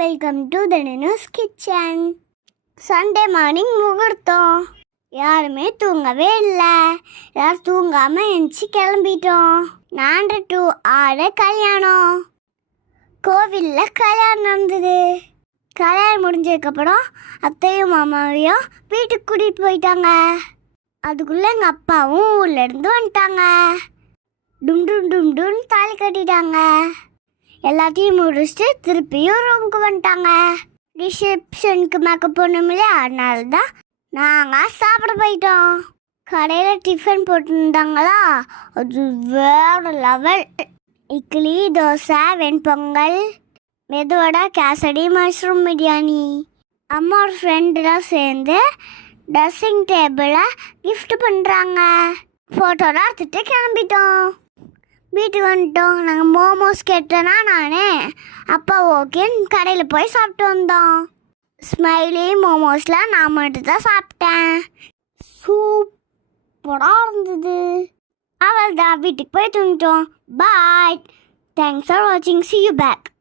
Welcome to the news kitchen. Sunday morning முகூர்த்தம். யாருமே தூங்கவே இல்லை. யாரும் தூங்காமல் எழுந்துச்சி கிளம்பிட்டோம். 4 to 6 கல்யாணம். கோவிலில் கல்யாணம் நடந்தது. கல்யாணம் முடிஞ்சதுக்கப்புறம் அத்தையும் மாமாவையும் வீட்டுக்கு கூட்டிகிட்டு போயிட்டாங்க. அதுக்குள்ளே எங்கள் அப்பாவும் ஊர்லேருந்து வந்துட்டாங்க. டும் டும் டும் டும் தாலி கட்டிட்டாங்க. எல்லாத்தையும் முடிச்சுட்டு திருப்பியும் ரூமுக்கு வந்துட்டாங்க. ரிசப்ஷனுக்கு மேக்கப் போடணும் இல்லையா, அதனால தான் நாங்கள் சாப்பிட போயிட்டோம். கடையில் டிஃபன் போட்டுருந்தாங்களா, அது வேறு லெவல். இட்லி, தோசை, வெண்பொங்கல், மெதுவடை, கேசரி, மஷ்ரூம் பிரியாணி. அம்மாவோட ஃப்ரெண்டுலாம் சேர்ந்து ட்ரெஸ்ஸிங் டேபிளை கிஃப்ட் பண்ணுறாங்க. ஃபோட்டோலாம் எடுத்துகிட்டு கிளம்பிட்டோம். வீட்டுக்கு வந்துட்டோம். நாங்கள் மோமோஸ் கேட்டோன்னா அப்பா ஓகேன்னு கடையில் போய் சாப்பிட்டு வந்தோம். ஸ்மைலி மோமோஸில் நான் மட்டும் தான் சாப்பிட்டேன். சூப்பராக இருந்தது. அவள் தான் வீட்டுக்கு போய் தூங்கிட்டோம். பாய். தேங்க்ஸ் ஃபார் வாட்சிங். See you back.